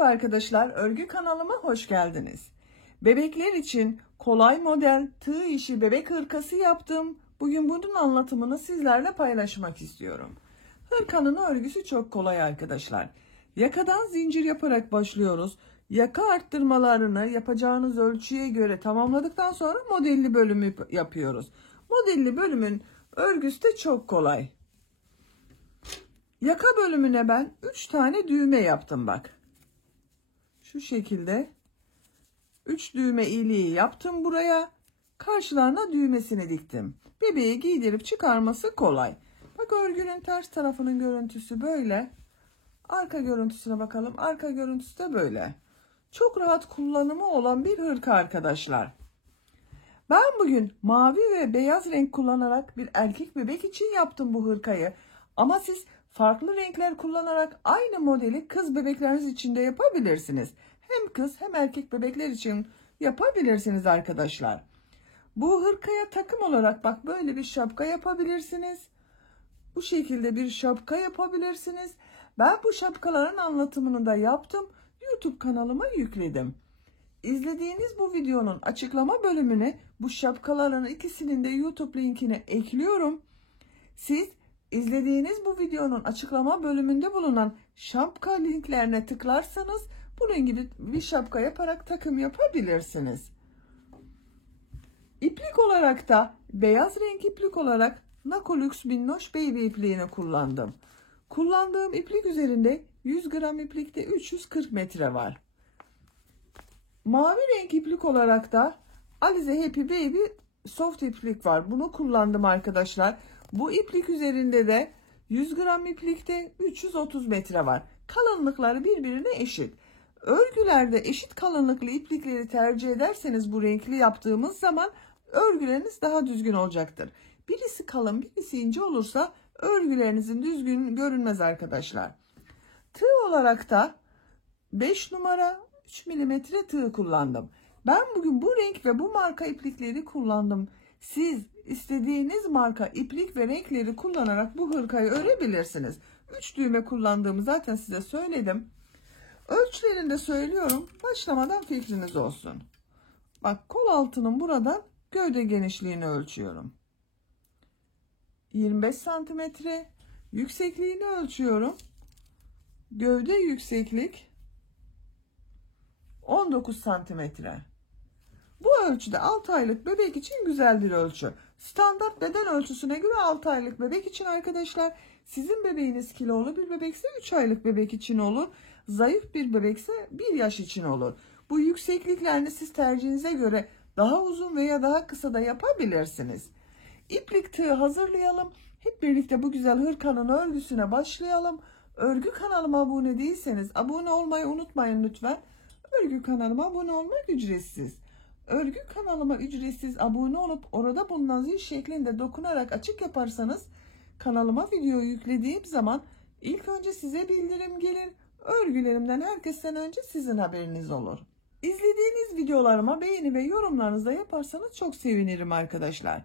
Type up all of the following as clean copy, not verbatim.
Merhaba arkadaşlar, örgü kanalıma hoş geldiniz. Bebekler için kolay model tığ işi bebek hırkası yaptım. Bugün bunun anlatımını sizlerle paylaşmak istiyorum. Hırkanın örgüsü çok kolay arkadaşlar. Yakadan zincir yaparak başlıyoruz. Yaka arttırmalarını yapacağınız ölçüye göre tamamladıktan sonra modelli bölümü yapıyoruz. Modelli bölümün örgüsü de çok kolay. Yaka bölümüne ben 3 tane düğme yaptım bak. Şu şekilde 3 düğme iliği yaptım buraya. Karşılarına düğmesini diktim. Bebeği giydirip çıkarması kolay. Bak örgünün ters tarafının görüntüsü böyle. Arka görüntüsüne bakalım. Arka görüntüsü de böyle. Çok rahat kullanımı olan bir hırka arkadaşlar. Ben bugün mavi ve beyaz renk kullanarak bir erkek bebek için yaptım bu hırkayı. Ama siz farklı renkler kullanarak aynı modeli kız bebekleriniz için de yapabilirsiniz. Hem kız hem erkek bebekler için yapabilirsiniz arkadaşlar. Bu hırkaya takım olarak bak böyle bir şapka yapabilirsiniz. Bu şekilde bir şapka yapabilirsiniz. Ben bu şapkaların anlatımını da yaptım. YouTube kanalıma yükledim. İzlediğiniz bu videonun açıklama bölümüne bu şapkaların ikisinin de YouTube linkini ekliyorum. Siz İzlediğiniz bu videonun açıklama bölümünde bulunan şapka linklerine tıklarsanız bunun gibi bir şapka yaparak takım yapabilirsiniz. İplik olarak da beyaz renk iplik olarak Nakolux Minnoş Baby ipliğini kullandım. Kullandığım iplik üzerinde 100 gram iplikte 340 metre var. Mavi renk iplik olarak da Alize Happy Baby Soft iplik var. Bunu kullandım arkadaşlar. Bu iplik üzerinde de 100 gram iplikte 330 metre var. Kalınlıkları birbirine eşit. Örgülerde eşit kalınlıklı iplikleri tercih ederseniz bu renkli yaptığımız zaman örgüleriniz daha düzgün olacaktır. Birisi kalın birisi ince olursa örgülerinizin düzgün görünmez arkadaşlar. Tığ olarak da 5 numara 3 milimetre tığ kullandım. Ben bugün bu renk ve bu marka iplikleri kullandım. Siz istediğiniz marka iplik ve renkleri kullanarak bu hırkayı örebilirsiniz. 3 düğme kullandığımı zaten size söyledim. Ölçülerini de söylüyorum. Başlamadan fikriniz olsun. Bak kol altının buradan gövde genişliğini ölçüyorum. 25 santimetre. Yüksekliğini ölçüyorum. Gövde yükseklik 19 santimetre. Bu ölçüde 6 aylık bebek için güzel bir ölçü. Standart beden ölçüsüne göre 6 aylık bebek için arkadaşlar. Sizin bebeğiniz kilolu bir bebekse 3 aylık bebek için olur. Zayıf bir bebekse 1 yaş için olur. Bu yüksekliklerini siz tercihinize göre daha uzun veya daha kısa da yapabilirsiniz. İplik tığı hazırlayalım. Hep birlikte bu güzel hırkanın örgüsüne başlayalım. Örgü kanalıma abone değilseniz abone olmayı unutmayın lütfen. Örgü kanalıma abone olmak ücretsiz. Örgü kanalıma ücretsiz abone olup orada bulunan zil şeklinde dokunarak açık yaparsanız kanalıma video yüklediğim zaman ilk önce size bildirim gelir. Örgülerimden herkesten önce sizin haberiniz olur. İzlediğiniz videolarıma beğeni ve yorumlarınızı da yaparsanız çok sevinirim arkadaşlar.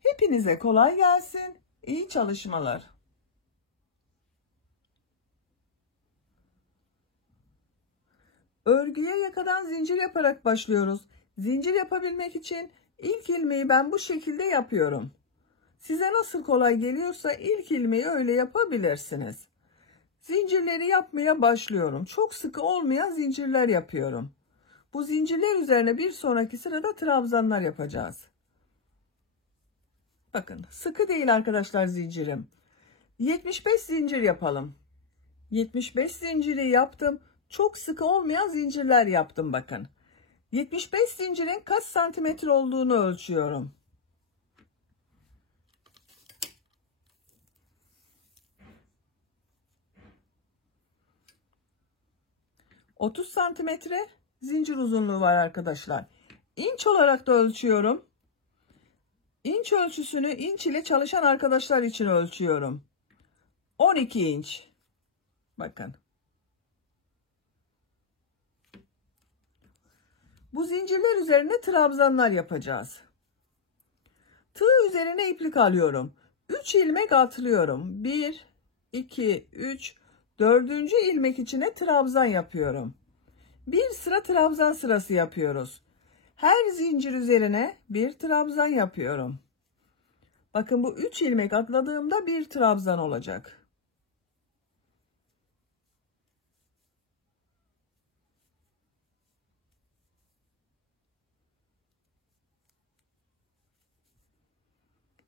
Hepinize kolay gelsin. İyi çalışmalar. Örgüye yakadan zincir yaparak başlıyoruz. Zincir yapabilmek için ilk ilmeği ben bu şekilde yapıyorum. Size nasıl kolay geliyorsa ilk ilmeği öyle yapabilirsiniz. Zincirleri yapmaya başlıyorum. Çok sıkı olmayan zincirler yapıyorum. Bu zincirler üzerine bir sonraki sırada trabzanlar yapacağız. Bakın sıkı değil arkadaşlar zincirim. 75 zincir yapalım. 75 zinciri yaptım. Çok sıkı olmayan zincirler yaptım bakın. 75 zincirin kaç santimetre olduğunu ölçüyorum. ...30 santimetre zincir uzunluğu var arkadaşlar. İnç olarak da ölçüyorum. İnç ölçüsünü inç ile çalışan arkadaşlar için ölçüyorum. 12 inç. Bakın. Bu zincirler üzerine trabzanlar yapacağız. Tığ üzerine iplik alıyorum. 3 ilmek atlıyorum. 1, 2, 3, 4. ilmek içine trabzan yapıyorum. bir sıra trabzan sırası yapıyoruz. Her zincir üzerine bir trabzan yapıyorum. Bakın bu 3 ilmek atladığımda bir trabzan olacak.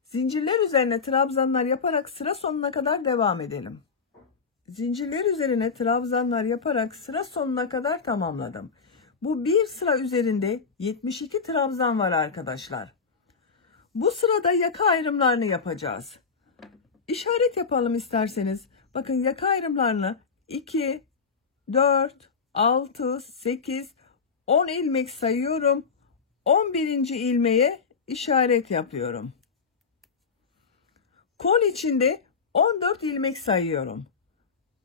Zincirler üzerine trabzanlar yaparak sıra sonuna kadar devam edelim. Zincirler üzerine trabzanlar yaparak sıra sonuna kadar tamamladım. Bu bir sıra üzerinde 72 trabzan var arkadaşlar. Bu sırada yaka ayrımlarını yapacağız. İşaret yapalım isterseniz. Bakın yaka ayrımlarını 2, 4, 6, 8, 10 ilmek sayıyorum. 11. ilmeğe işaret yapıyorum. Kol içinde 14 ilmek sayıyorum.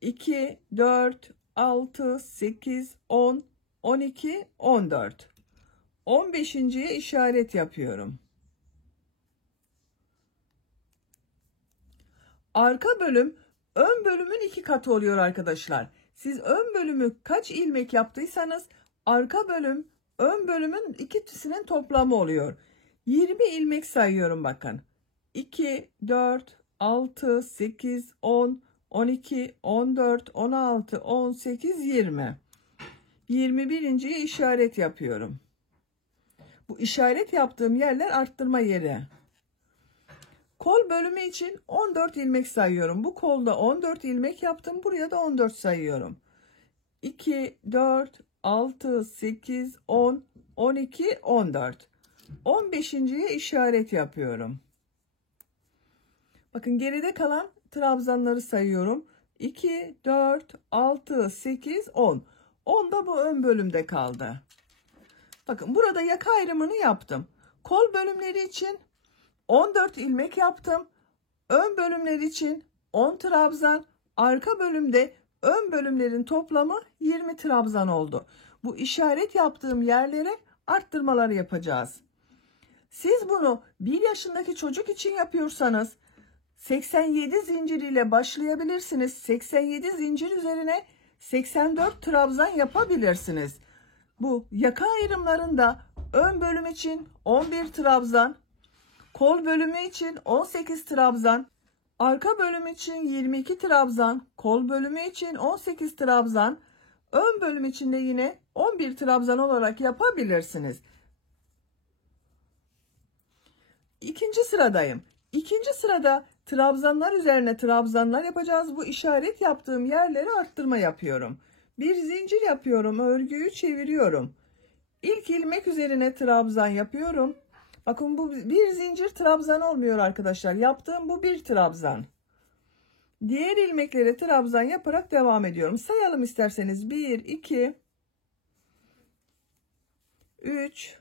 2, 4, 6, 8, 10, 12, 14. 15.'ye işaret yapıyorum. Arka bölüm ön bölümün 2 katı oluyor arkadaşlar. Siz ön bölümü kaç ilmek yaptıysanız arka bölüm ön bölümün ikisinin toplamı oluyor. 20 ilmek sayıyorum bakın. 2, 4, 6, 8, 10, 12, 14, 16, 18, 20. 21.'ye işaret yapıyorum. Bu işaret yaptığım yerler arttırma yeri. Kol bölümü için 14 ilmek sayıyorum. Bu kolda 14 ilmek yaptım. Buraya da 14 sayıyorum. 2, 4, 6, 8, 10, 12, 14. 15.'ye işaret yapıyorum. Bakın geride kalan trabzanları sayıyorum. 2, 4, 6, 8, 10. 10 da bu ön bölümde kaldı. Bakın burada yaka ayrımını yaptım. Kol bölümleri için 14 ilmek yaptım. Ön bölümler için 10 trabzan. Arka bölümde ön bölümlerin toplamı 20 trabzan oldu. Bu işaret yaptığım yerlere arttırmalar yapacağız. Siz bunu 1 yaşındaki çocuk için yapıyorsanız 87 zincir ile başlayabilirsiniz. 87 zincir üzerine 84 trabzan yapabilirsiniz. Bu yaka ayrımlarında ön bölüm için 11 trabzan, kol bölümü için 18 trabzan, arka bölüm için 22 trabzan, kol bölümü için 18 trabzan, ön bölüm için de yine 11 trabzan olarak yapabilirsiniz. İkinci sıradayım. İkinci sırada trabzanlar üzerine trabzanlar yapacağız. Bu işaret yaptığım yerlere arttırma yapıyorum. Bir zincir yapıyorum, örgüyü çeviriyorum. İlk ilmek üzerine trabzan yapıyorum. Bakın bu bir zincir trabzan olmuyor arkadaşlar. Yaptığım bu bir trabzan. Diğer ilmeklere trabzan yaparak devam ediyorum. Sayalım isterseniz. 1, 2, 3,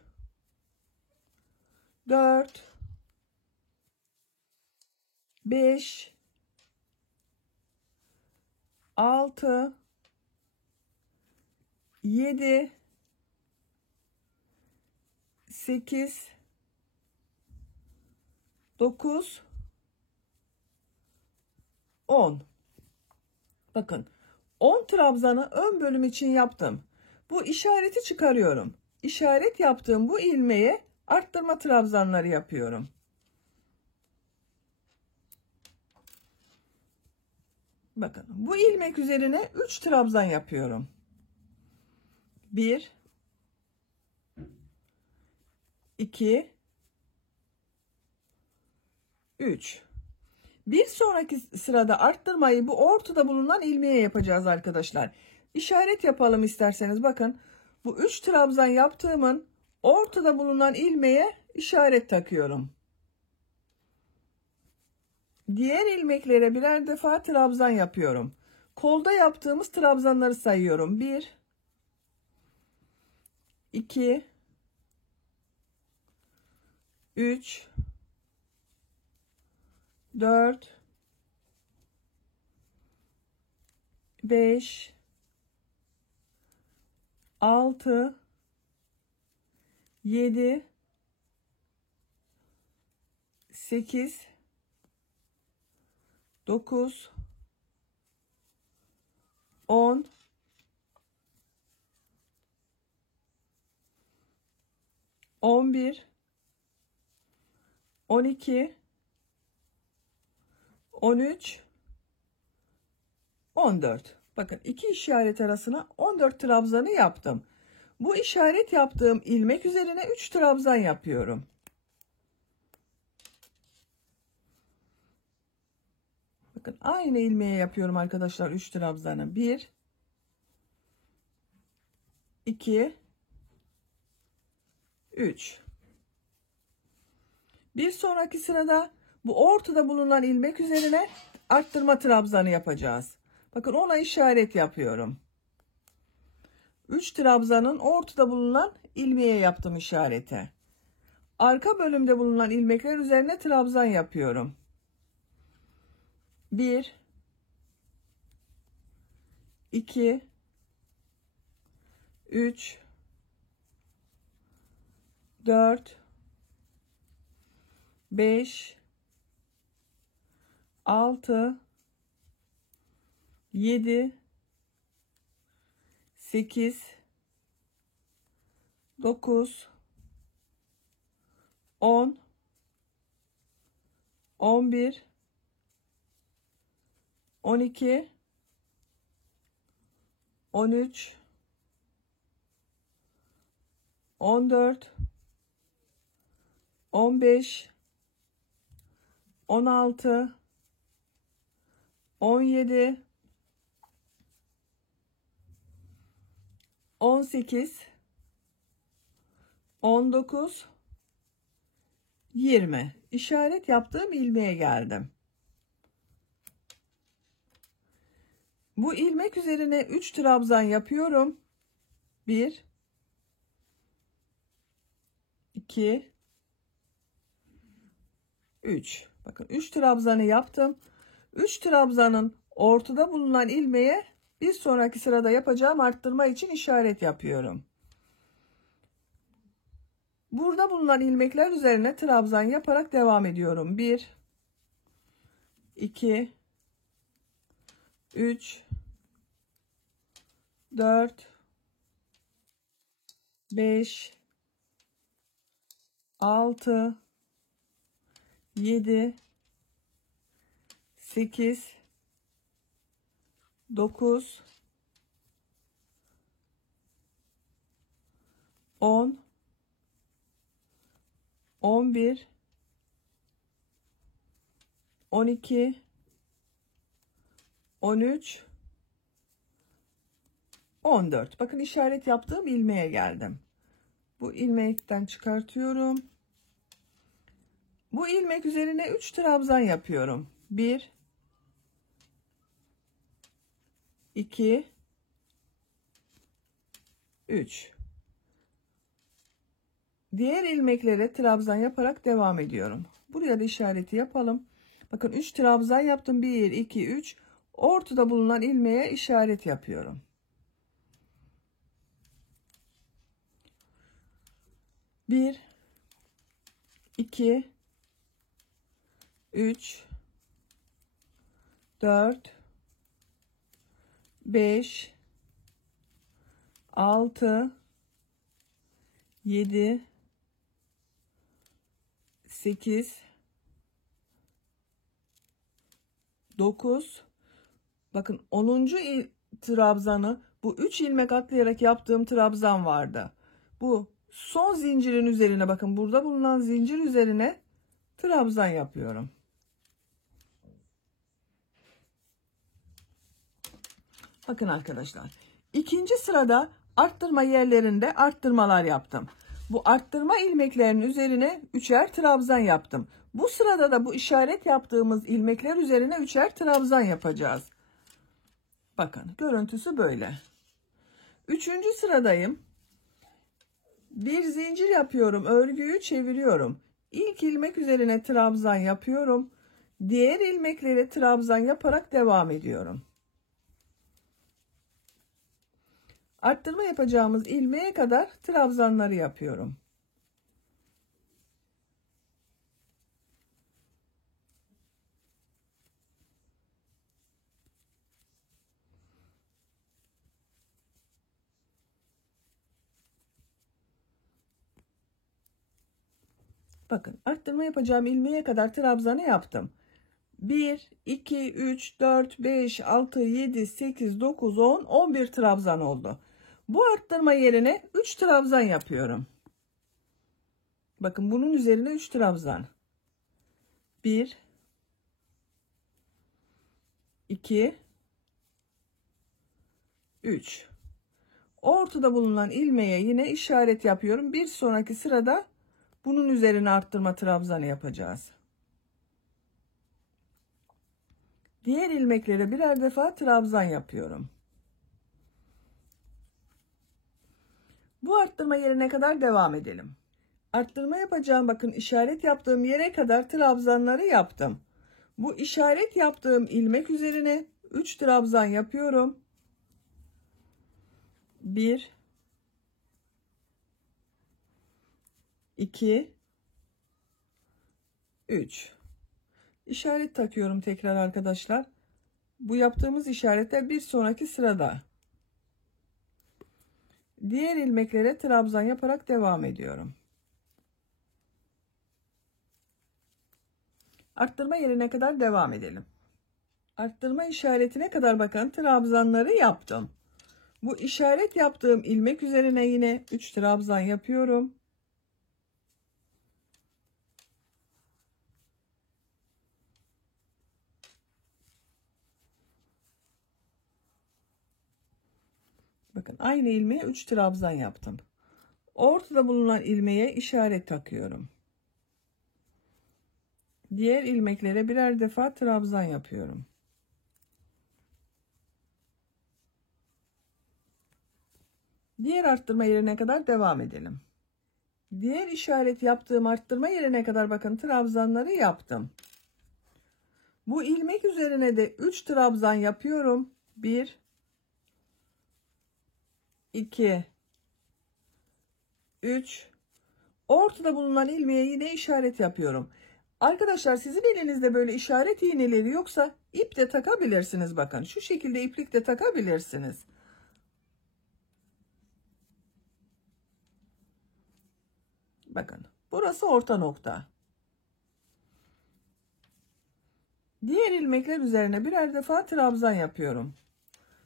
4, 5, 6, 7, 8, 9, 10. Bakın 10 trabzanı ön bölüm için yaptım. Bu işareti çıkarıyorum. İşaret yaptığım bu ilmeğe arttırma trabzanları yapıyorum. Bakın bu ilmek üzerine 3 trabzan yapıyorum. 1, 2, 3. Bir sonraki sırada arttırmayı bu ortada bulunan ilmeğe yapacağız arkadaşlar. İşaret yapalım isterseniz. Bakın bu 3 trabzan yaptığımın ortada bulunan ilmeğe işaret takıyorum. Diğer ilmeklere birer defa trabzan yapıyorum. Kolda yaptığımız trabzanları sayıyorum. 1, 2, 3, 4, 5, 6, 7, 8, 9, 10, 11, 12, 13, 14. Bakın iki işaret arasına 14 trabzanı yaptım. Bu işaret yaptığım ilmek üzerine 3 trabzan yapıyorum. Bakın aynı ilmeğe yapıyorum arkadaşlar 3 trabzanı. 1, 2, 3. Bir sonraki sırada bu ortada bulunan ilmek üzerine arttırma trabzanı yapacağız. Bakın ona işaret yapıyorum. 3 trabzanın ortada bulunan ilmeğe yaptım işareti. Arka bölümde bulunan ilmekler üzerine trabzan yapıyorum. 1, 2, 3, 4, 5, 6, 7, 8, 9, 10, 11, 12, 13, 14, 15, 16, 17, 18, 19, 20. İşaret yaptığım ilmeğe geldim. Bu ilmek üzerine 3 trabzan yapıyorum. 1, 2, 3. Bakın 3 trabzanı yaptım. 3 trabzanın ortada bulunan ilmeğe bir sonraki sırada yapacağım arttırma için işaret yapıyorum. Burada bulunan ilmekler üzerine trabzan yaparak devam ediyorum. 1, 2, 3, 4, 5, 6, 7, 8, 9, 10, 11, 12, 13, 14. Bakın işaret yaptığım ilmeğe geldim. Bu ilmekten çıkartıyorum. Bu ilmek üzerine 3 trabzan yapıyorum. 1, 2, 3. Diğer ilmeklere trabzan yaparak devam ediyorum. Buraya da işareti yapalım. Bakın 3 trabzan yaptım. 1, 2, 3. Ortada bulunan ilmeğe işaret yapıyorum. 1, 2, 3, 4, 5, 6, 7, 8, 9. Bakın 10. trabzanı bu 3 ilmek atlayarak yaptığım trabzan vardı. Bu son zincirin üzerine, bakın burada bulunan zincir üzerine trabzan yapıyorum. Bakın arkadaşlar, ikinci sırada arttırma yerlerinde arttırmalar yaptım. Bu arttırma ilmeklerinin üzerine 3'er trabzan yaptım. Bu sırada da bu işaret yaptığımız ilmekler üzerine 3'er trabzan yapacağız. Bakın görüntüsü böyle. Üçüncü sıradayım. Bir zincir yapıyorum, örgüyü çeviriyorum. İlk ilmek üzerine trabzan yapıyorum. Diğer ilmeklere trabzan yaparak devam ediyorum. Arttırma yapacağımız ilmeğe kadar trabzanları yapıyorum. Bakın arttırma yapacağım ilmeğe kadar trabzanı yaptım. 1, 2, 3, 4, 5, 6, 7, 8, 9, 10, 11 trabzan oldu. Bu arttırma yerine 3 trabzan yapıyorum. Bakın bunun üzerine 3 trabzan. 1, 2, 3. Ortada bulunan ilmeğe yine işaret yapıyorum. Bir sonraki sırada bunun üzerine arttırma trabzanı yapacağız. Diğer ilmeklere birer defa trabzan yapıyorum. Bu arttırma yerine kadar devam edelim. Arttırma yapacağım, bakın işaret yaptığım yere kadar trabzanları yaptım. Bu işaret yaptığım ilmek üzerine 3 trabzan yapıyorum. 1, 2, 3. İşaret takıyorum tekrar arkadaşlar. Bu yaptığımız işaretler bir sonraki sırada. Diğer ilmeklere trabzan yaparak devam ediyorum. Arttırma yerine kadar devam edelim. Arttırma işaretine kadar bakın trabzanları yaptım. Bu işaret yaptığım ilmek üzerine yine 3 trabzan yapıyorum. Bakın aynı ilmeğe 3 trabzan yaptım. Ortada bulunan ilmeğe işaret takıyorum. Diğer ilmeklere birer defa trabzan yapıyorum. Diğer arttırma yerine kadar devam edelim. Diğer işaret yaptığım arttırma yerine kadar bakın trabzanları yaptım. Bu ilmek üzerine de 3 trabzan yapıyorum. 1, 2, 3. Ortada bulunan ilmeğe yine işaret yapıyorum. Arkadaşlar sizin elinizde böyle işaret iğneleri yoksa ip de takabilirsiniz. Bakın şu şekilde iplik de takabilirsiniz. Bakın burası orta nokta. Diğer ilmekler üzerine birer defa trabzan yapıyorum.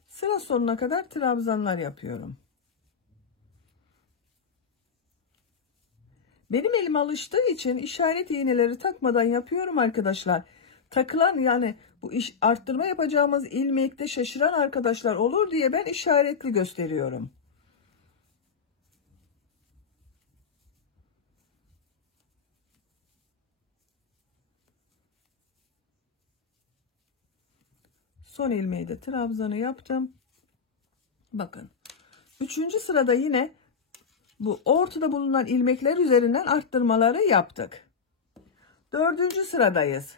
Sıra sonuna kadar trabzanlar yapıyorum. Benim elim alıştığı için işaret iğneleri takmadan yapıyorum arkadaşlar. Takılan, yani bu iş arttırma yapacağımız ilmekte şaşıran arkadaşlar olur diye ben işaretli gösteriyorum. Son ilmeği de trabzanı yaptım. Bakın 3. sırada yine bu ortada bulunan ilmekler üzerinden arttırmaları yaptık. 4. sıradayız.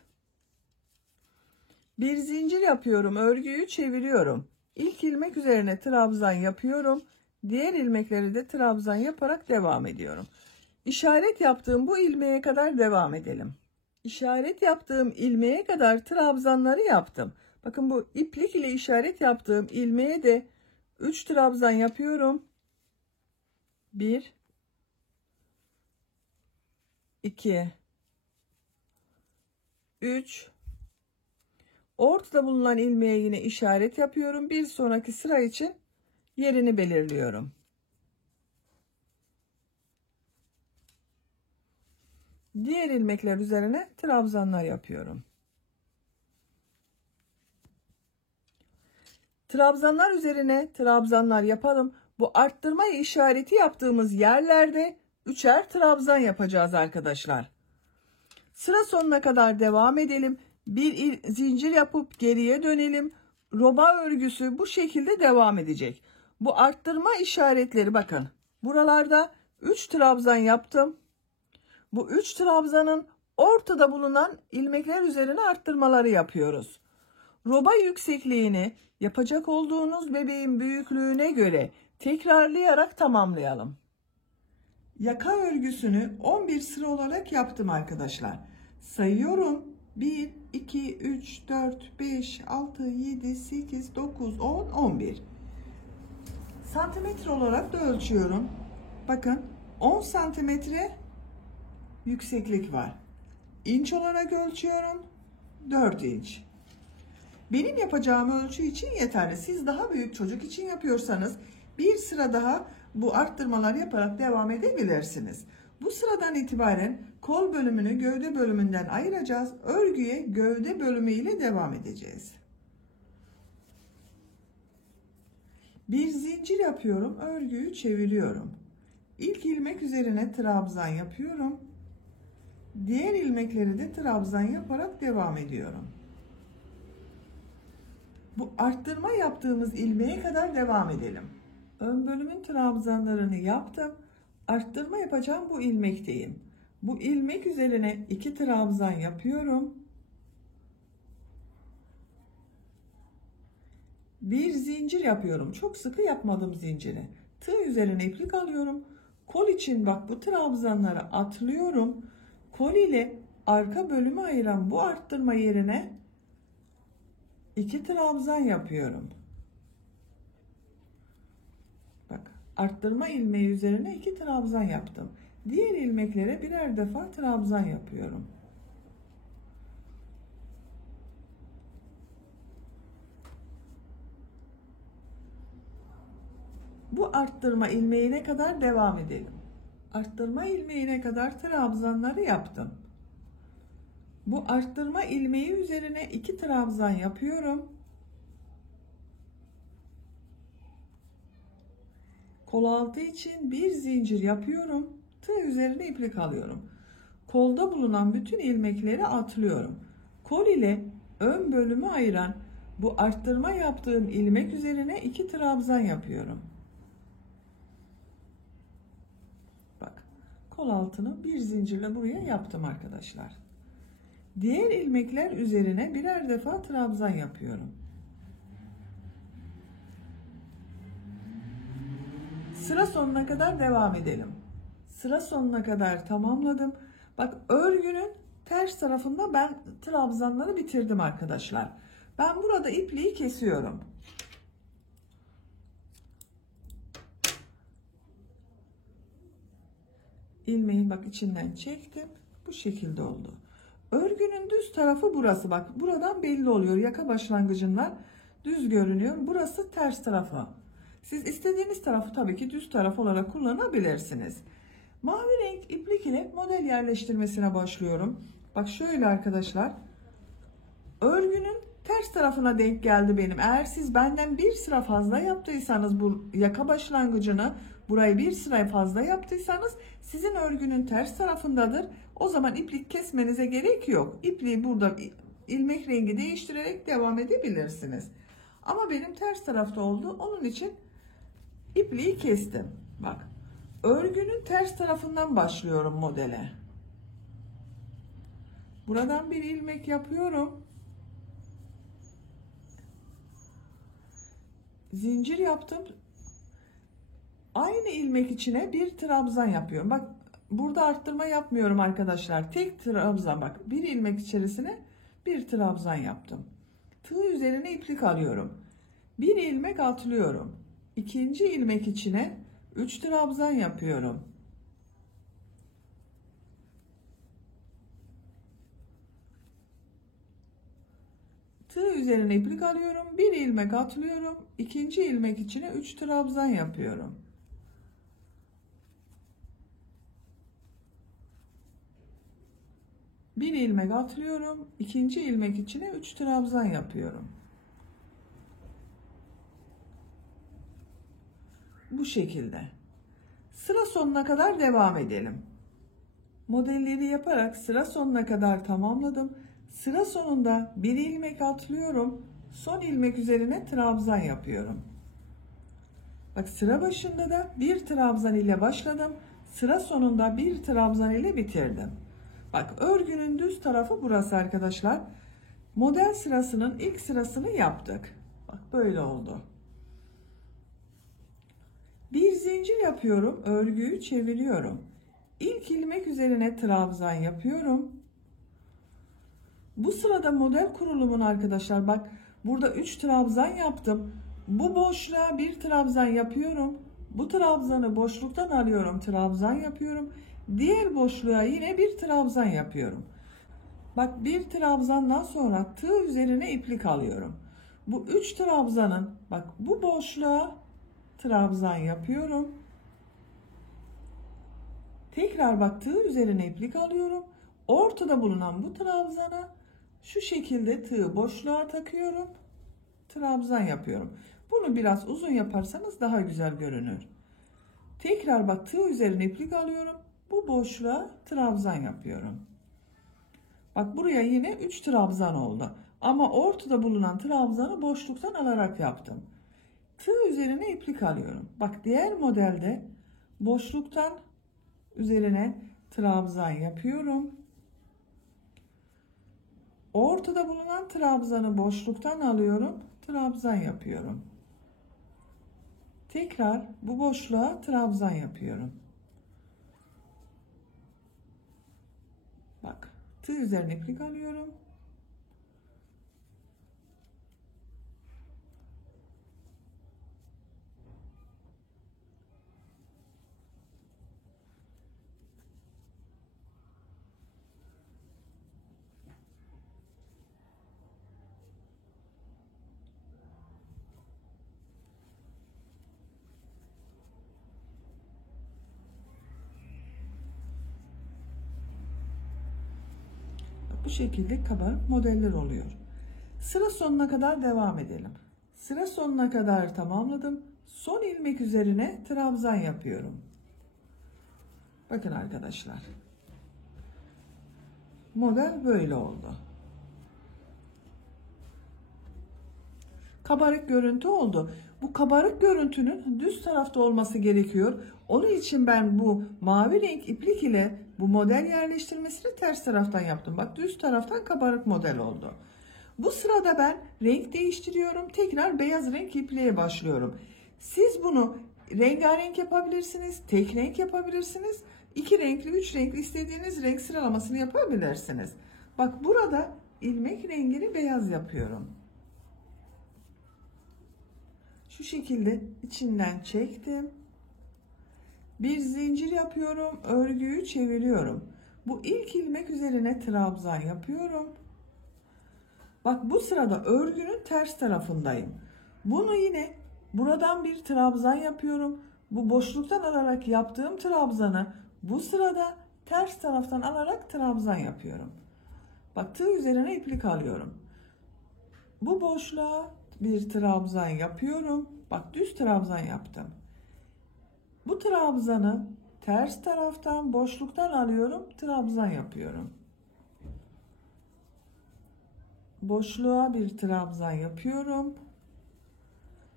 Bir zincir yapıyorum, örgüyü çeviriyorum. İlk ilmek üzerine trabzan yapıyorum. Diğer ilmekleri de trabzan yaparak devam ediyorum. İşaret yaptığım bu ilmeğe kadar devam edelim. İşaret yaptığım ilmeğe kadar trabzanları yaptım. Bakın bu iplik ile işaret yaptığım ilmeğe de 3 trabzan yapıyorum. 1, 2, 3. Ortada bulunan ilmeğe yine işaret yapıyorum. Bir sonraki sıra için yerini belirliyorum. Diğer ilmekler üzerine trabzanlar yapıyorum. Trabzanlar üzerine trabzanlar yapalım. Bu arttırma işareti yaptığımız yerlerde 3'er trabzan yapacağız arkadaşlar. Sıra sonuna kadar devam edelim. Bir zincir yapıp geriye dönelim. Roba örgüsü bu şekilde devam edecek. Bu arttırma işaretleri bakın. Buralarda 3 trabzan yaptım. Bu 3 trabzanın ortada bulunan ilmekler üzerine arttırmaları yapıyoruz. Roba yüksekliğini yapacak olduğunuz bebeğin büyüklüğüne göre tekrarlayarak tamamlayalım. Yaka örgüsünü 11 sıra olarak yaptım arkadaşlar. Sayıyorum. 1, 2, 3, 4, 5, 6, 7, 8, 9, 10, 11. Santimetre olarak da ölçüyorum. Bakın 10 santimetre yükseklik var. İnç olarak ölçüyorum. 4 inç. Benim yapacağım ölçü için yeterli. Siz daha büyük çocuk için yapıyorsanız bir sıra daha bu arttırmalar yaparak devam edebilirsiniz. Bu sıradan itibaren kol bölümünü gövde bölümünden ayıracağız. Örgüye gövde bölümü ile devam edeceğiz. Bir zincir yapıyorum. Örgüyü çeviriyorum. İlk ilmek üzerine trabzan yapıyorum. Diğer ilmekleri de trabzan yaparak devam ediyorum. Bu arttırma yaptığımız ilmeğe kadar devam edelim. Ön bölümün trabzanlarını yaptım. Arttırma yapacağım bu ilmekteyim. Bu ilmek üzerine 2 trabzan yapıyorum. Bir zincir yapıyorum. Çok sıkı yapmadım zinciri. Tığ üzerine iplik alıyorum. Kol için bak bu trabzanları atlıyorum. Kol ile arka bölümü ayıran bu arttırma yerine 2 trabzan yapıyorum. Bak, arttırma ilmeği üzerine 2 trabzan yaptım. Diğer ilmeklere birer defa trabzan yapıyorum. Bu arttırma ilmeğine kadar devam edelim. Arttırma ilmeğine kadar trabzanları yaptım. Bu arttırma ilmeği üzerine 2 trabzan yapıyorum. Kol altı için bir zincir yapıyorum. Tığ üzerine iplik alıyorum. Kolda bulunan bütün ilmekleri atlıyorum. Kol ile ön bölümü ayıran bu arttırma yaptığım ilmek üzerine 2 trabzan yapıyorum. Bak, kol altını bir zincirle buraya yaptım arkadaşlar. Diğer ilmekler üzerine birer defa trabzan yapıyorum. Sıra sonuna kadar devam edelim. Sıra sonuna kadar tamamladım. Bak, örgünün ters tarafında ben trabzanları bitirdim arkadaşlar. Ben burada ipliği kesiyorum. İlmeği bak içinden çektim. Bu şekilde oldu. Örgünün düz tarafı burası. Bak, buradan belli oluyor. Yaka başlangıcından düz görünüyor. Burası ters tarafı. Siz istediğiniz tarafı tabii ki düz taraf olarak kullanabilirsiniz. Mavi renk iplik ile model yerleştirmesine başlıyorum. Bak şöyle arkadaşlar. Örgünün ters tarafına denk geldi benim. Eğer siz benden bir sıra fazla yaptıysanız, bu yaka başlangıcını burayı bir sıra fazla yaptıysanız sizin örgünün ters tarafındadır. O zaman iplik kesmenize gerek yok. İpliği burada ilmek rengi değiştirerek devam edebilirsiniz. Ama benim ters tarafta oldu. Onun için ipliği kestim. Bak, örgünün ters tarafından başlıyorum modele. Buradan bir ilmek yapıyorum. Zincir yaptım. Aynı ilmek içine bir trabzan yapıyorum. Bak, burada arttırma yapmıyorum arkadaşlar. Tek trabzan, bak, bir ilmek içerisine bir trabzan yaptım. Tığ üzerine iplik alıyorum. Bir ilmek atlıyorum. İkinci ilmek içine 3 trabzan yapıyorum. Tığ üzerine iplik alıyorum. Bir ilmek atlıyorum. İkinci ilmek içine 3 trabzan yapıyorum. Bir ilmek atlıyorum. İkinci ilmek içine 3 trabzan yapıyorum. Bu şekilde. Sıra sonuna kadar devam edelim. Modelleri yaparak sıra sonuna kadar tamamladım. Sıra sonunda bir ilmek atlıyorum. Son ilmek üzerine trabzan yapıyorum. Bak, sıra başında da bir trabzan ile başladım. Sıra sonunda bir trabzan ile bitirdim. Bak, örgünün düz tarafı burası arkadaşlar. Model sırasının ilk sırasını yaptık. Bak, böyle oldu. Bir zincir yapıyorum. Örgüyü çeviriyorum. İlk ilmek üzerine trabzan yapıyorum. Bu sırada model kurulumun arkadaşlar, bak, burada 3 trabzan yaptım. Bu boşluğa bir trabzan yapıyorum. Bu trabzanı boşluktan alıyorum. Trabzan yapıyorum. Diğer boşluğa yine bir trabzan yapıyorum. Bak, bir trabzandan sonra tığ üzerine iplik alıyorum. Bu 3 trabzanın, bak bu boşluğa trabzan yapıyorum. Tekrar bak tığ üzerine iplik alıyorum. Ortada bulunan bu trabzana şu şekilde tığı boşluğa takıyorum. Trabzan yapıyorum. Bunu biraz uzun yaparsanız daha güzel görünür. Tekrar bak tığ üzerine iplik alıyorum. Bu boşluğa trabzan yapıyorum. Bak buraya yine 3 trabzan oldu. Ama ortada bulunan trabzanı boşluktan alarak yaptım. Tığ üzerine iplik alıyorum. Bak diğer modelde boşluktan üzerine trabzan yapıyorum. Ortada bulunan trabzanı boşluktan alıyorum. Trabzan yapıyorum. Tekrar bu boşluğa trabzan yapıyorum. Bak tığ üzerine iplik alıyorum. Bu şekilde kabarık modeller oluyor. Sıra sonuna kadar devam edelim. Sıra sonuna kadar tamamladım. Son ilmek üzerine trabzan yapıyorum. Bakın arkadaşlar. Model böyle oldu. Kabarık görüntü oldu. Bu kabarık görüntünün düz tarafta olması gerekiyor. Onun için ben bu mavi renk iplik ile bu model yerleştirmesini ters taraftan yaptım. Bak düz taraftan kabarık model oldu. Bu sırada ben renk değiştiriyorum. Tekrar beyaz renk ipliğe başlıyorum. Siz bunu rengarenk yapabilirsiniz. Tek renk yapabilirsiniz. 2 renkli, 3 renkli istediğiniz renk sıralamasını yapabilirsiniz. Bak burada ilmek rengini beyaz yapıyorum. Şu şekilde içinden çektim. Bir zincir yapıyorum. Örgüyü çeviriyorum. Bu ilk ilmek üzerine trabzan yapıyorum. Bak bu sırada örgünün ters tarafındayım. Bunu yine buradan bir trabzan yapıyorum. Bu boşluktan alarak yaptığım trabzanı bu sırada ters taraftan alarak trabzan yapıyorum. Bak tığ üzerine iplik alıyorum. Bu boşluğa bir trabzan yapıyorum. Bak düz trabzan yaptım. Bu trabzanı ters taraftan boşluktan alıyorum. Trabzan yapıyorum. Boşluğa bir trabzan yapıyorum.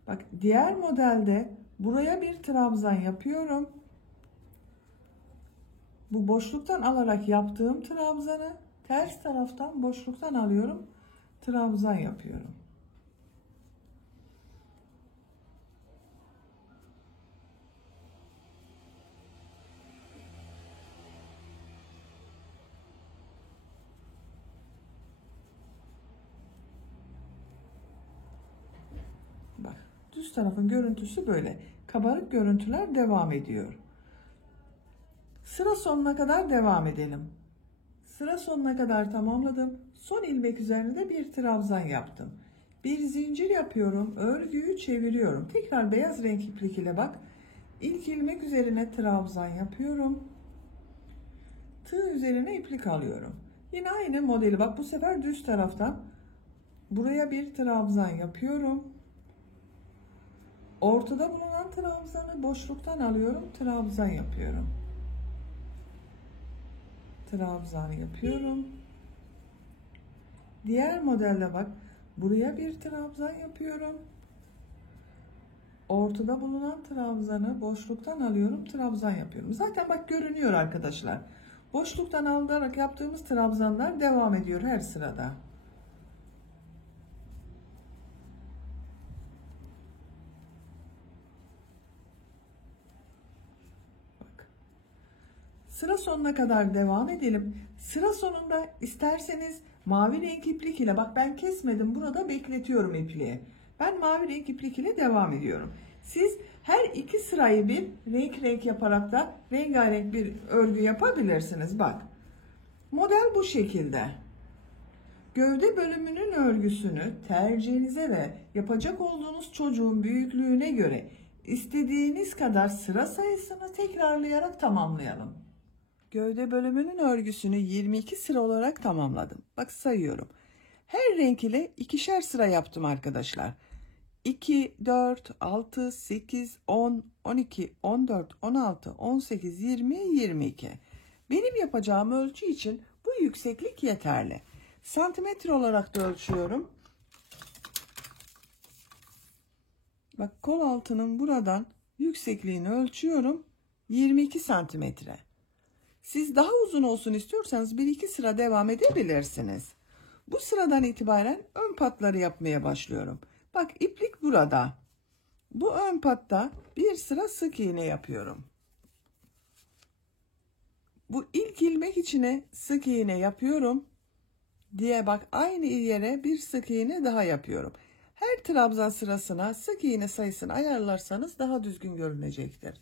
Bak diğer modelde buraya bir trabzan yapıyorum. Bu boşluktan alarak yaptığım trabzanı ters taraftan boşluktan alıyorum. Trabzan yapıyorum. Bak düz tarafın görüntüsü böyle. Kabarık görüntüler devam ediyor. Sıra sonuna kadar devam edelim. Sıra sonuna kadar tamamladım. Son ilmek üzerinde bir trabzan yaptım. Bir zincir yapıyorum. Örgüyü çeviriyorum. Tekrar beyaz renk iplik ile bak. İlk ilmek üzerine trabzan yapıyorum. Tığ üzerine iplik alıyorum. Yine aynı modeli bak bu sefer düz taraftan buraya bir trabzan yapıyorum. Ortada bulunan trabzanı boşluktan alıyorum. Trabzan yapıyorum. Trabzan yapıyorum. Diğer modelde bak buraya bir trabzan yapıyorum. Ortada bulunan trabzanı boşluktan alıyorum. Trabzan yapıyorum. Zaten bak görünüyor arkadaşlar. Boşluktan alarak yaptığımız trabzanlar devam ediyor her sırada. Bak. Sıra sonuna kadar devam edelim. Sıra sonunda isterseniz mavi renk iplik ile bak ben kesmedim. Burada bekletiyorum ipliği. Ben mavi renk iplik ile devam ediyorum. Siz Her iki sırayı bir renk renk yaparak da rengarenk bir örgü yapabilirsiniz. Bak. Model bu şekilde. Gövde bölümünün örgüsünü tercihinize ve yapacak olduğunuz çocuğun büyüklüğüne göre istediğiniz kadar sıra sayısını tekrarlayarak tamamlayalım. Gövde bölümünün örgüsünü 22 sıra olarak tamamladım. Bak sayıyorum. Her renk ile ikişer sıra yaptım arkadaşlar. 2, 4, 6, 8, 10, 12, 14, 16, 18, 20, 22. Benim yapacağım ölçü için bu yükseklik yeterli. Santimetre olarak da ölçüyorum. Bak kol altının buradan yüksekliğini ölçüyorum. 22 santimetre. Siz daha uzun olsun istiyorsanız 1-2 sıra devam edebilirsiniz. Bu sıradan itibaren ön patları yapmaya başlıyorum. Bak iplik burada. Bu ön patta bir sıra sık iğne yapıyorum. Bu ilk ilmek içine sık iğne yapıyorum. Diye bak aynı yere bir sık iğne daha yapıyorum. Her trabzan sırasına sık iğne sayısını ayarlarsanız daha düzgün görünecektir.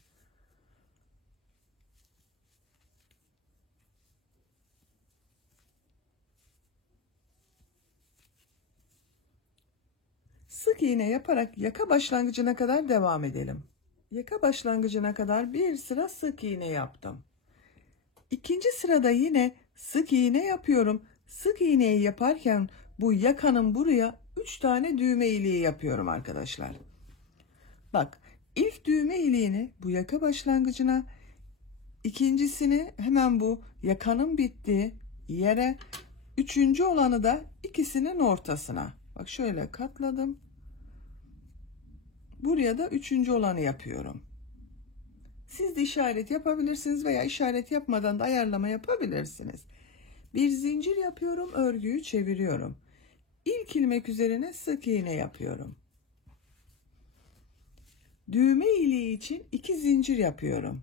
Sık iğne yaparak yaka başlangıcına kadar devam edelim. Yaka başlangıcına kadar bir sıra sık iğne yaptım. İkinci sırada yine sık iğne yapıyorum. Sık iğneyi yaparken bu yakanın buraya 3 tane düğme iliği yapıyorum arkadaşlar. Bak ilk düğme iliğini bu yaka başlangıcına, ikincisini hemen bu yakanın bittiği yere, üçüncü olanı da ikisinin ortasına. Bak şöyle katladım. Buraya da üçüncü olanı yapıyorum. Siz de işaret yapabilirsiniz veya işaret yapmadan da ayarlama yapabilirsiniz. Bir zincir yapıyorum, örgüyü çeviriyorum. İlk ilmek üzerine sık iğne yapıyorum. Düğme iliği için 2 zincir yapıyorum.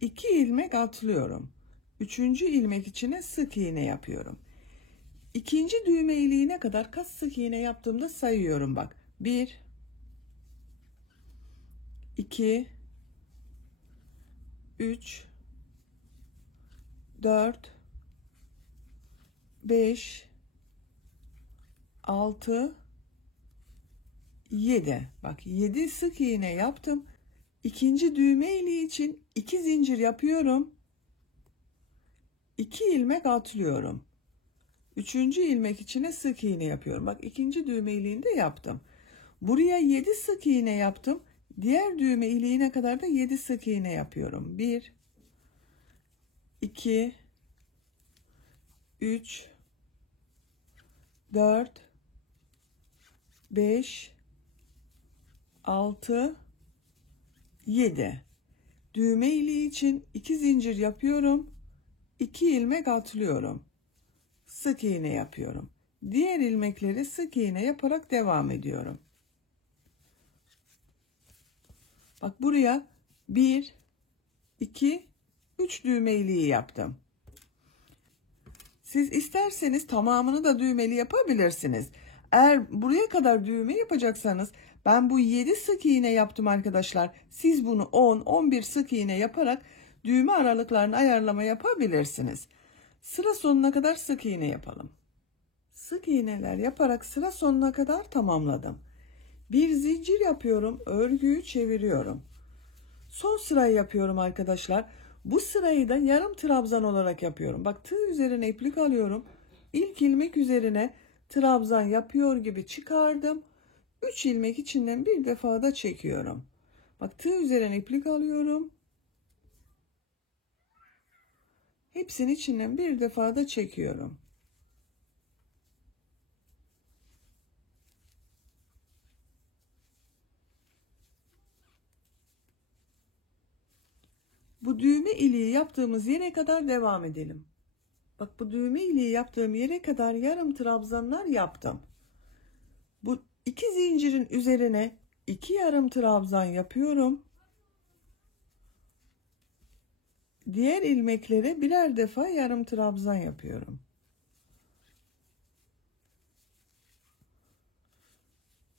2 ilmek atlıyorum. Üçüncü ilmek içine sık iğne yapıyorum. İkinci düğme iliğine kadar kaç sık iğne yaptığımda sayıyorum bak. 1 2 3 4 5 6 7. Bak 7 sık iğne yaptım. İkinci düğme iliği için 2 zincir yapıyorum. 2 ilmek atlıyorum. Üçüncü ilmek içine sık iğne yapıyorum. Bak ikinci düğme iliğinde yaptım. Buraya 7 sık iğne yaptım. Diğer düğme iliğine kadar da 7 sık iğne yapıyorum. 1 2 3 4 5 6 7. Düğme iliği için 2 zincir yapıyorum. 2 ilmek atlıyorum. Sık iğne yapıyorum. Diğer ilmekleri sık iğne yaparak devam ediyorum. Bak buraya 1 2 3 düğme iliği yaptım. Siz isterseniz tamamını da düğmeli yapabilirsiniz. Eğer buraya kadar düğme yapacaksanız ben bu 7 sık iğne yaptım arkadaşlar. Siz bunu 10-11 sık iğne yaparak düğme aralıklarını ayarlama yapabilirsiniz. Sıra sonuna kadar sık iğne yapalım. Sık iğneler yaparak sıra sonuna kadar tamamladım. Bir zincir yapıyorum, örgüyü çeviriyorum. Son sırayı yapıyorum arkadaşlar. Bu sırayı da yarım trabzan olarak yapıyorum. Bak tığ üzerine iplik alıyorum. İlk ilmek üzerine trabzan yapıyor gibi çıkardım. 3 ilmek içinden bir defa da çekiyorum. Bak tığ üzerine iplik alıyorum. Hepsinin içinden bir defa da çekiyorum. Bu düğme iliği yaptığımız yere kadar devam edelim. Bak bu düğme iliği yaptığım yere kadar yarım trabzanlar yaptım. Bu 2 zincirin üzerine 2 yarım trabzan yapıyorum. Diğer ilmeklere birer defa yarım trabzan yapıyorum.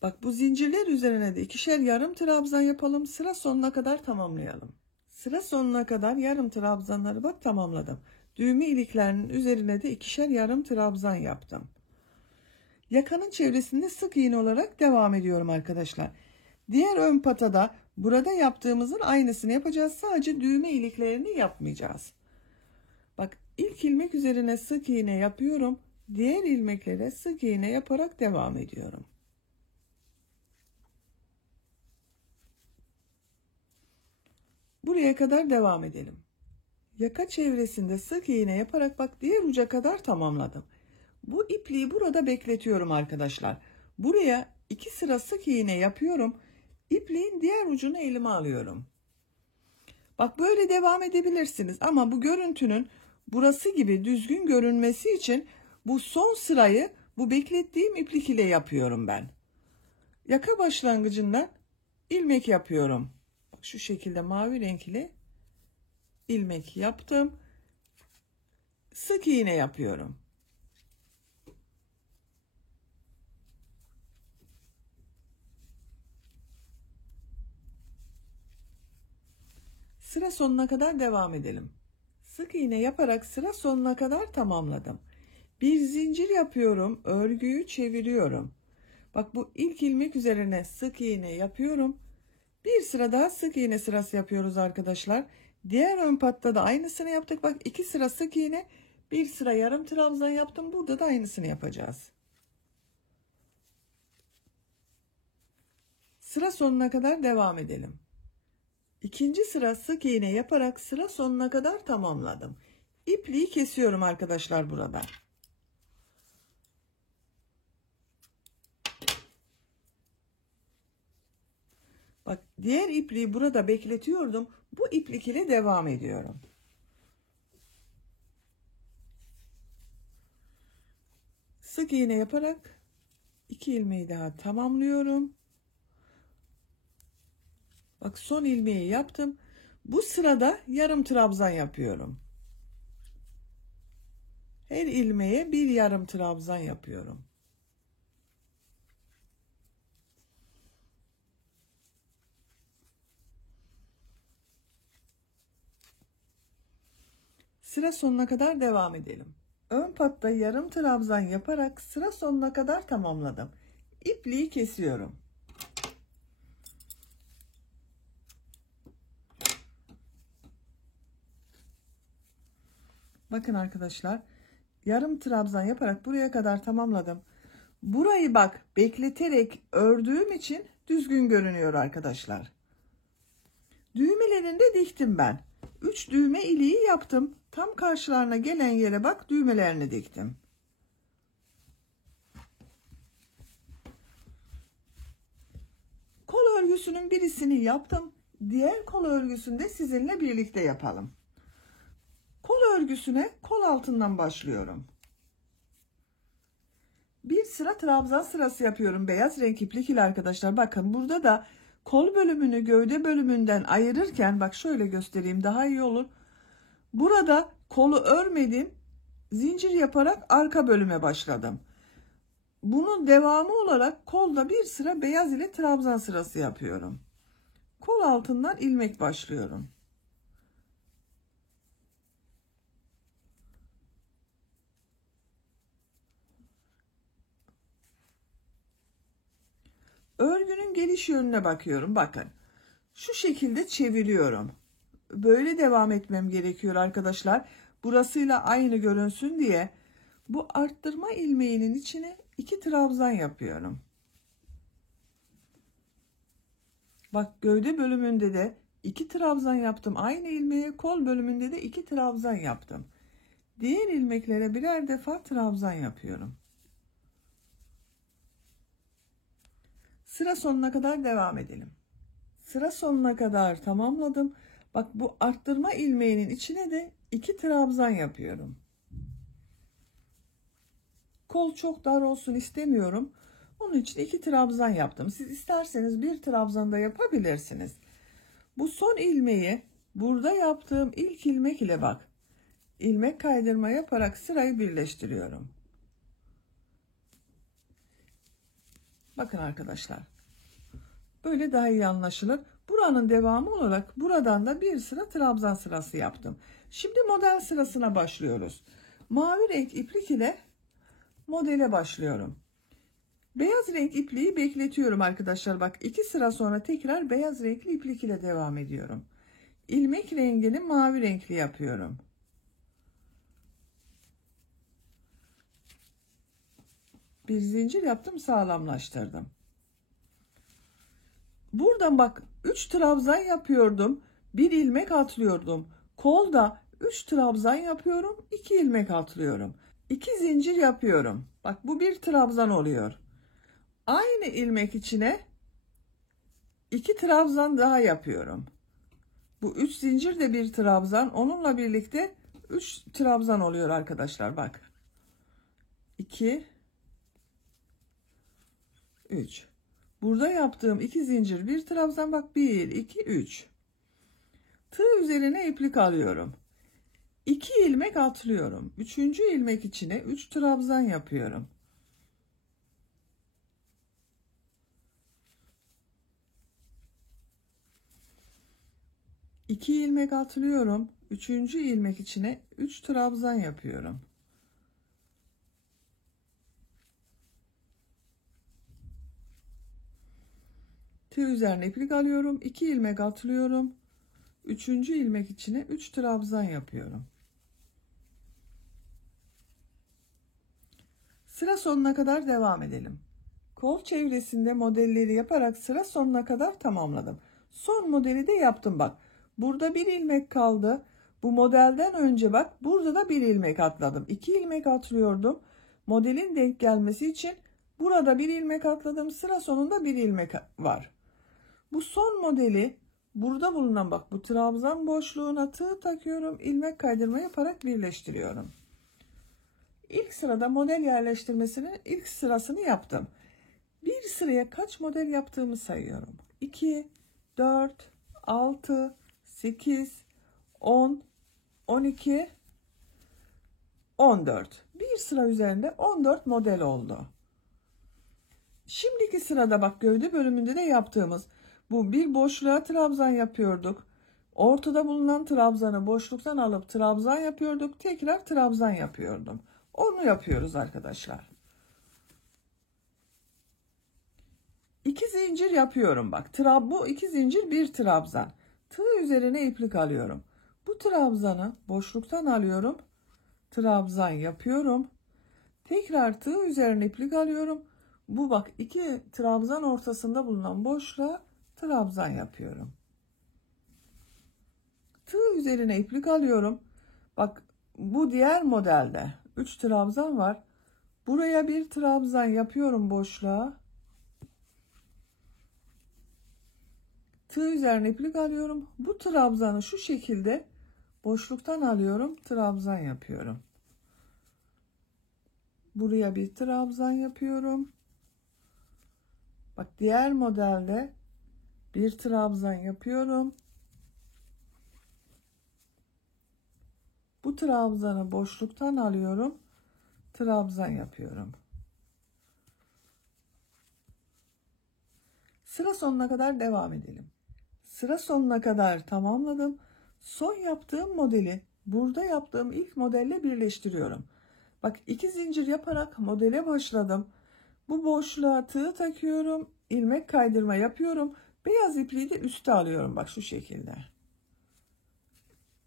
Bak bu zincirler üzerine de ikişer yarım trabzan yapalım. Sıra sonuna kadar tamamlayalım. Sıra sonuna kadar yarım trabzanları bak tamamladım. Düğme iliklerinin üzerine de ikişer yarım trabzan yaptım. Yakanın çevresinde sık iğne olarak devam ediyorum arkadaşlar. Diğer ön patada burada yaptığımızın aynısını yapacağız. Sadece düğme iliklerini yapmayacağız. Bak ilk ilmek üzerine sık iğne yapıyorum. Diğer ilmeklere sık iğne yaparak devam ediyorum. Buraya kadar devam edelim. Yaka çevresinde sık iğne yaparak bak diğer uca kadar tamamladım. Bu ipliği burada bekletiyorum arkadaşlar. Buraya 2 sıra sık iğne yapıyorum. İpliğin diğer ucunu elime alıyorum. Bak böyle devam edebilirsiniz ama bu görüntünün burası gibi düzgün görünmesi için bu son sırayı bu beklettiğim iplik ile yapıyorum ben. Yaka başlangıcından ilmek yapıyorum. Bak şu şekilde mavi renkli ilmek yaptım. Sık iğne yapıyorum. Sıra sonuna kadar devam edelim. Sık iğne yaparak sıra sonuna kadar tamamladım. Bir zincir yapıyorum, örgüyü çeviriyorum. Bak bu ilk ilmek üzerine sık iğne yapıyorum. Bir sıra daha sık iğne sırası yapıyoruz arkadaşlar. Diğer ön patta da aynısını yaptık. Bak 2 sıra sık iğne, bir sıra yarım trabzan yaptım. Burada da aynısını yapacağız. Sıra sonuna kadar devam edelim. İkinci sıra sık iğne yaparak sıra sonuna kadar tamamladım. İpliği kesiyorum arkadaşlar burada. Bak diğer ipliği burada bekletiyordum. Bu iplik ile devam ediyorum. Sık iğne yaparak 2 ilmeği daha tamamlıyorum. Bak son ilmeği yaptım. Bu sırada yarım trabzan yapıyorum. Her ilmeğe bir yarım trabzan yapıyorum. Sıra sonuna kadar devam edelim. Ön patta yarım trabzan yaparak sıra sonuna kadar tamamladım. İpliği kesiyorum. Bakın arkadaşlar, yarım trabzan yaparak buraya kadar tamamladım. Burayı bak bekleterek ördüğüm için düzgün görünüyor arkadaşlar. Düğmelerini de diktim ben. 3 düğme iliği yaptım. Tam karşılarına gelen yere bak düğmelerini diktim. Kol örgüsünün birisini yaptım. Diğer kol örgüsünü de sizinle birlikte yapalım. Kol örgüsüne kol altından başlıyorum. Bir sıra trabzan sırası yapıyorum beyaz renk iplik ile arkadaşlar. Bakın burada da kol bölümünü gövde bölümünden ayırırken bak şöyle göstereyim daha iyi olur. Burada kolu örmedim. Zincir yaparak arka bölüme başladım. Bunun devamı olarak kolda bir sıra beyaz ile trabzan sırası yapıyorum. Kol altından ilmek başlıyorum. Örgünün geliş yönüne bakıyorum. Bakın. Şu şekilde çeviriyorum. Böyle devam etmem gerekiyor arkadaşlar. Burasıyla aynı görünsün diye bu arttırma ilmeğinin içine 2 trabzan yapıyorum. Bak gövde bölümünde de 2 trabzan yaptım. Aynı ilmeğe kol bölümünde de 2 trabzan yaptım. Diğer ilmeklere birer defa trabzan yapıyorum. Sıra sonuna kadar devam edelim. Sıra sonuna kadar tamamladım. Bak bu arttırma ilmeğinin içine de 2 trabzan yapıyorum. Kol çok dar olsun istemiyorum. Onun için 2 trabzan yaptım. Siz isterseniz bir trabzan da yapabilirsiniz. Bu son ilmeği burada yaptığım ilk ilmek ile bak. İlmek kaydırma yaparak sırayı birleştiriyorum. Bakın arkadaşlar. Böyle daha iyi anlaşılır. Buranın devamı olarak buradan da bir sıra trabzan sırası yaptım. Şimdi model sırasına başlıyoruz. Mavi renk iplik ile modele başlıyorum. Beyaz renk ipliği bekletiyorum arkadaşlar. Bak 2 sıra sonra tekrar beyaz renkli iplik ile devam ediyorum. İlmek rengini mavi renkli yapıyorum. Bir zincir yaptım, sağlamlaştırdım. Buradan bak 3 trabzan yapıyordum. 1 ilmek atlıyordum. Kolda 3 trabzan yapıyorum. 2 ilmek atlıyorum. 2 zincir yapıyorum. Bak bu bir trabzan oluyor. Aynı ilmek içine 2 trabzan daha yapıyorum. Bu 3 zincir de bir trabzan. Onunla birlikte 3 trabzan oluyor arkadaşlar. Bak. 2 3. Burada yaptığım 2 zincir bir trabzan, bak 1 2 3. Tığ üzerine iplik alıyorum. 2 ilmek atlıyorum. 3. ilmek içine 3 trabzan yapıyorum. İki ilmek atlıyorum. 3. ilmek içine 3 trabzan yapıyorum. Tığ üzerine iplik alıyorum. 2 ilmek atlıyorum. 3. ilmek içine 3 trabzan yapıyorum. Sıra sonuna kadar devam edelim. Kol çevresinde modelleri yaparak sıra sonuna kadar tamamladım. Son modeli de yaptım bak. Burada bir ilmek kaldı. Bu modelden önce bak burada da bir ilmek atladım. 2 ilmek atlıyordum. Modelin denk gelmesi için burada bir ilmek atladım. Sıra sonunda bir ilmek var. Bu son modeli burada bulunan bak bu trabzan boşluğuna tığ takıyorum. İlmek kaydırma yaparak birleştiriyorum. İlk sırada model yerleştirmesinin ilk sırasını yaptım. Bir sıraya kaç model yaptığımı sayıyorum. 2, 4, 6, 8, 10, 12, 14. Bir sıra üzerinde 14 model oldu. Şimdiki sırada bak gövde bölümünde de yaptığımız bu bir boşluğa trabzan yapıyorduk. Ortada bulunan trabzanı boşluktan alıp trabzan yapıyorduk. Tekrar trabzan yapıyordum. Onu yapıyoruz arkadaşlar. 2 zincir yapıyorum bak. Bu 2 zincir bir trabzan. Tığ üzerine iplik alıyorum. Bu trabzanı boşluktan alıyorum. Trabzan yapıyorum. Tekrar tığ üzerine iplik alıyorum. Bu bak 2 trabzan ortasında bulunan boşluğa trabzan yapıyorum. Tığ üzerine iplik alıyorum. Bak bu diğer modelde 3 trabzan var. Buraya bir trabzan yapıyorum boşluğa. Tığ üzerine iplik alıyorum. Bu trabzanı şu şekilde boşluktan alıyorum. Trabzan yapıyorum. Buraya bir trabzan yapıyorum. Bak diğer modelde bir trabzan yapıyorum. Bu trabzanı boşluktan alıyorum. Trabzan yapıyorum. Sıra sonuna kadar devam edelim. Sıra sonuna kadar tamamladım. Son yaptığım modeli burada yaptığım ilk modelle birleştiriyorum. Bak 2 zincir yaparak modele başladım. Bu boşluğa tığ takıyorum. İlmek kaydırma yapıyorum. Beyaz ipliği de üste alıyorum. Bak şu şekilde.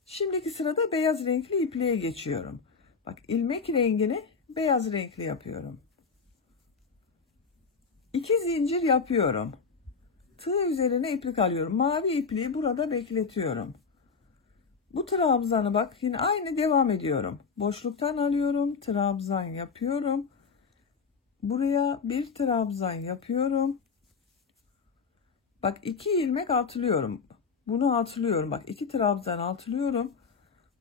Şimdiki sırada beyaz renkli ipliğe geçiyorum. Bak ilmek rengini beyaz renkli yapıyorum. 2 zincir yapıyorum. Tığ üzerine iplik alıyorum. Mavi ipliği burada bekletiyorum. Bu trabzanı bak yine aynı devam ediyorum. Boşluktan alıyorum. Trabzan yapıyorum. Buraya bir trabzan yapıyorum. Bak 2 ilmek atlıyorum. Bunu atlıyorum. Bak 2 trabzan atlıyorum.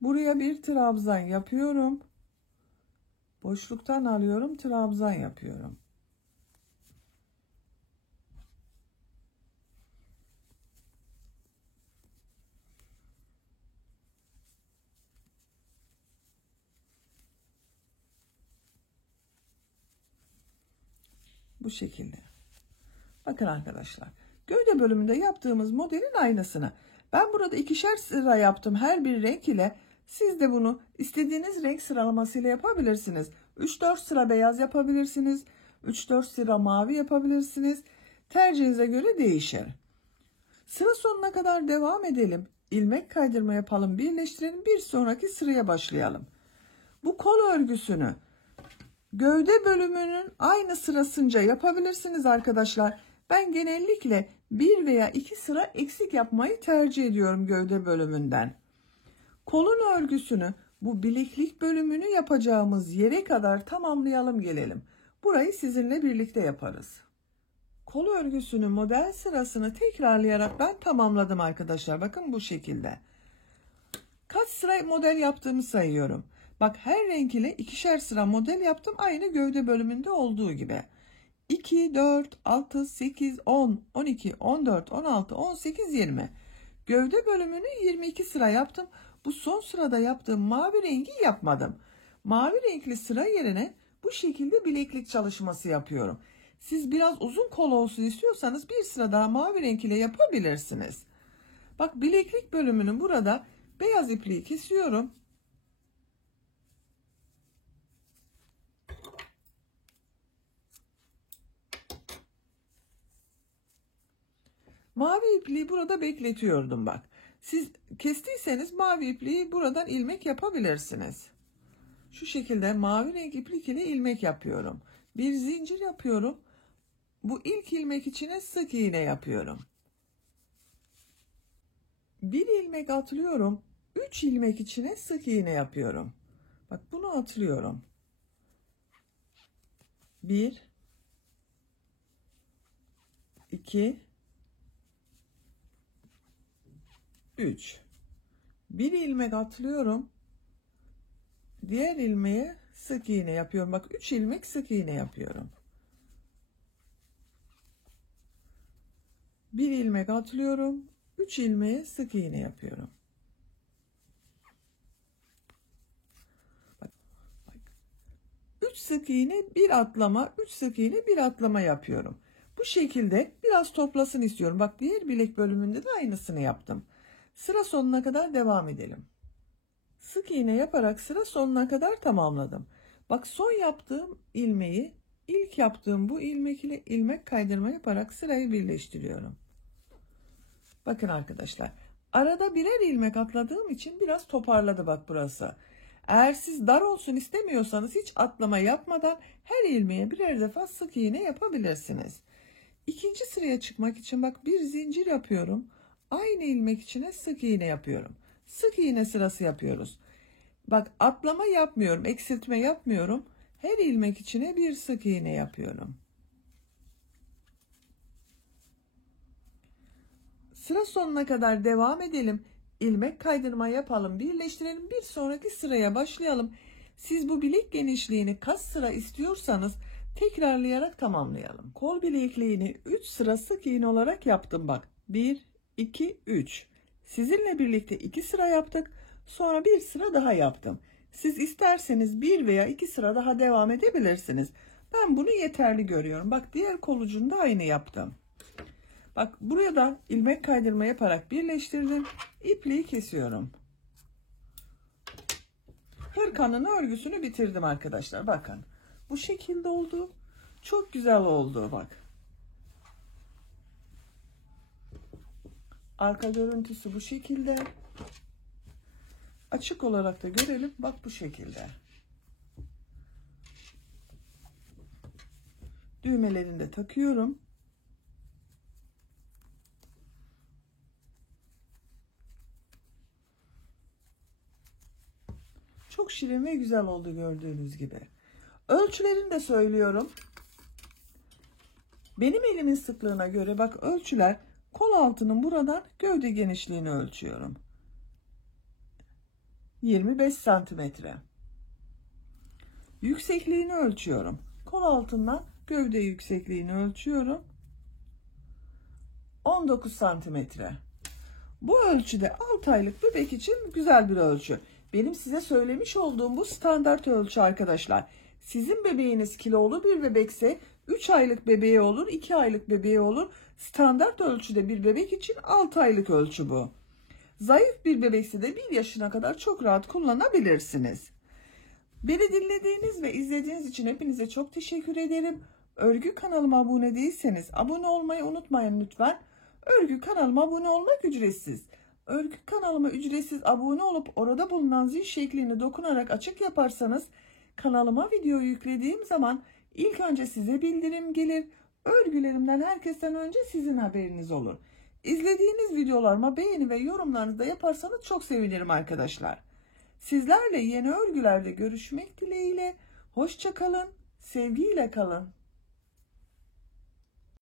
Buraya bir trabzan yapıyorum. Boşluktan alıyorum. Trabzan yapıyorum. Bu şekilde. Bakın arkadaşlar. Gövde bölümünde yaptığımız modelin aynısını. Ben burada ikişer sıra yaptım her bir renk ile. Siz de bunu istediğiniz renk sıralamasıyla yapabilirsiniz. 3-4 sıra beyaz yapabilirsiniz. 3-4 sıra mavi yapabilirsiniz. Tercihinize göre değişir. Sıra sonuna kadar devam edelim. İlmek kaydırma yapalım, birleştirelim. Bir sonraki sıraya başlayalım. Bu kol örgüsünü gövde bölümünün aynı sırasınca yapabilirsiniz arkadaşlar. Ben genellikle 1 veya 2 sıra eksik yapmayı tercih ediyorum gövde bölümünden. Kolun örgüsünü bu bileklik bölümünü yapacağımız yere kadar tamamlayalım gelelim. Burayı sizinle birlikte yaparız. Kol örgüsünün model sırasını tekrarlayarak ben tamamladım arkadaşlar. Bakın bu şekilde. Kaç sıra model yaptığımı sayıyorum. Bak her renk ile ikişer sıra model yaptım. Aynı gövde bölümünde olduğu gibi. 2, 4, 6, 8, 10, 12, 14, 16, 18, 20. Gövde bölümünü 22 sıra yaptım. Bu son sırada yaptığım mavi rengi yapmadım. Mavi renkli sıra yerine bu şekilde bileklik çalışması yapıyorum. Siz biraz uzun kol olsun istiyorsanız bir sıra daha mavi renk ile yapabilirsiniz. Bak bileklik bölümünü burada beyaz ipliği kesiyorum. Mavi ipliği burada bekletiyordum bak. Siz kestiyseniz mavi ipliği buradan ilmek yapabilirsiniz. Şu şekilde mavi renk iplik ile ilmek yapıyorum. Bir zincir yapıyorum. Bu ilk ilmek içine sık iğne yapıyorum. Bir ilmek atlıyorum. 3 ilmek içine sık iğne yapıyorum. Bak bunu atlıyorum. 1 2 3. Bir ilmek atlıyorum. Diğer ilmeğe sık iğne yapıyorum. Bak 3 ilmek sık iğne yapıyorum. Bir ilmek atlıyorum. 3 ilmeğe sık iğne yapıyorum. Bak. 3 sık iğne, bir atlama, 3 sık iğne, bir atlama yapıyorum. Bu şekilde biraz toplasın istiyorum. Bak diğer bilek bölümünde de aynısını yaptım. Sıra sonuna kadar devam edelim. Sık iğne yaparak sıra sonuna kadar tamamladım. Bak son yaptığım ilmeği ilk yaptığım bu ilmek ile ilmek kaydırma yaparak sırayı birleştiriyorum. Bakın arkadaşlar arada birer ilmek atladığım için biraz toparladı bak burası. Eğer siz dar olsun istemiyorsanız hiç atlama yapmadan her ilmeğe birer defa sık iğne yapabilirsiniz. İkinci sıraya çıkmak için bak bir zincir yapıyorum. Aynı ilmek içine sık iğne yapıyorum. Sık iğne sırası yapıyoruz. Bak atlama yapmıyorum, eksiltme yapmıyorum. Her ilmek içine bir sık iğne yapıyorum. Sıra sonuna kadar devam edelim. İlmek kaydırma yapalım, birleştirelim. Bir sonraki sıraya başlayalım. Siz bu bilek genişliğini kaç sıra istiyorsanız tekrarlayarak tamamlayalım. Kol bilekliğini 3 sıra sık iğne olarak yaptım bak. 1 2 3. Sizinle birlikte 2 sıra yaptık. Sonra bir sıra daha yaptım. Siz isterseniz 1 veya 2 sıra daha devam edebilirsiniz. Ben bunu yeterli görüyorum. Bak diğer kol ucunda aynı yaptım. Bak buraya da ilmek kaydırma yaparak birleştirdim. İpliği kesiyorum. Hırkanın örgüsünü bitirdim arkadaşlar. Bakın bu şekilde oldu. Çok güzel oldu bak. Arka görüntüsü bu şekilde. Açık olarak da görelim. Bak bu şekilde. Düğmelerini de takıyorum. Çok şirin ve güzel oldu gördüğünüz gibi. Ölçülerini de söylüyorum. Benim elimin sıklığına göre bak ölçüler kol altının buradan gövde genişliğini ölçüyorum. 25 santimetre. Yüksekliğini ölçüyorum. Kol altından gövde yüksekliğini ölçüyorum. 19 santimetre. Bu ölçüde 6 aylık bebek için güzel bir ölçü. Benim size söylemiş olduğum bu standart ölçü arkadaşlar. Sizin bebeğiniz kilolu bir bebekse 3 aylık bebeğe olur, 2 aylık bebeğe olur. Standart ölçüde bir bebek için 6 aylık ölçü bu. Zayıf bir bebekse de 1 yaşına kadar çok rahat kullanabilirsiniz. Beni dinlediğiniz ve izlediğiniz için hepinize çok teşekkür ederim. Örgü kanalıma abone değilseniz abone olmayı unutmayın lütfen. Örgü kanalıma abone olmak ücretsiz. Örgü kanalıma ücretsiz abone olup orada bulunan zil şeklini dokunarak açık yaparsanız kanalıma video yüklediğim zaman ilk önce size bildirim gelir. Örgülerimden herkesten önce sizin haberiniz olur. İzlediğiniz videolarıma beğeni ve yorumlarınızı da yaparsanız çok sevinirim arkadaşlar. Sizlerle yeni örgülerde görüşmek dileğiyle. Hoşça kalın, sevgiyle kalın.